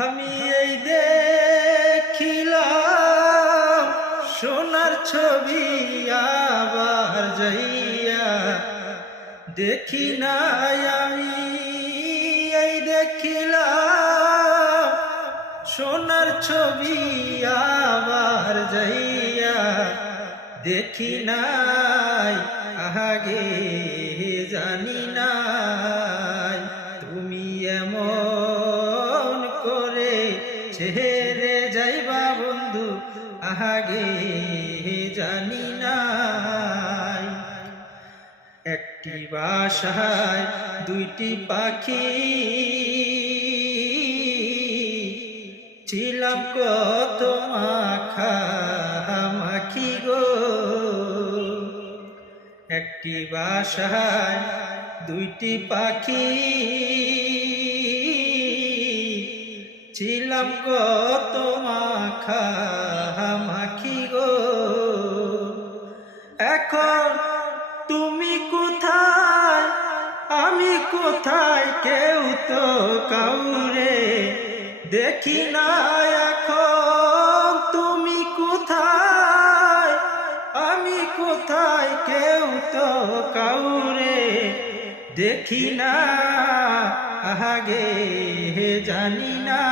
আমি এই দেখিলাম, সোনার ছবি আবার যাইয়া দেখি আমি। এই দেখিলাম, সোনার ছবি আবার যাইয়া দেখি নাই। আগে জানি নাই করে ছেড়ে যাইবা বন্ধু আগে জানি নাই। একটি বাসায় দুইটি পাখি ছিলাম কত মাখা মাখি গো। একটি বাসায় দুইটি পাখি ছিলাম কত মাখা মাখি গো। এখন তুমি কোথায়? আমি কোথায়? কেউ তো কাউরে দেখি না এখন। তুমি কোথায়? আমি কোথায়? কেউ তো কাউরে দেখি না। আগে জানি না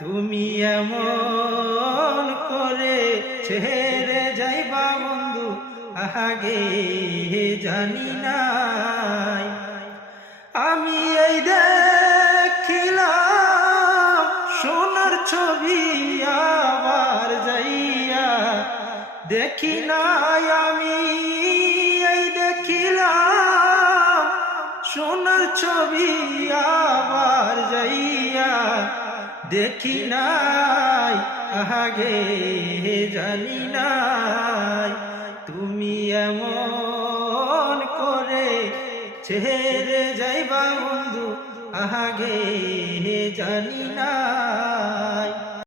তুমি এমন করে ছেড়ে যাইবা বন্ধু আগে জানি নাই। আমি এই দেখিলাম সোনার ছবি আবার যাইয়া দেখি নাই সোনার ছবি আবার যাইয়া দেখি নাই। আগে জানি নাই, তুমি এমন করে ছেড়ে যাইবা বন্ধু। আগে জানি নাই।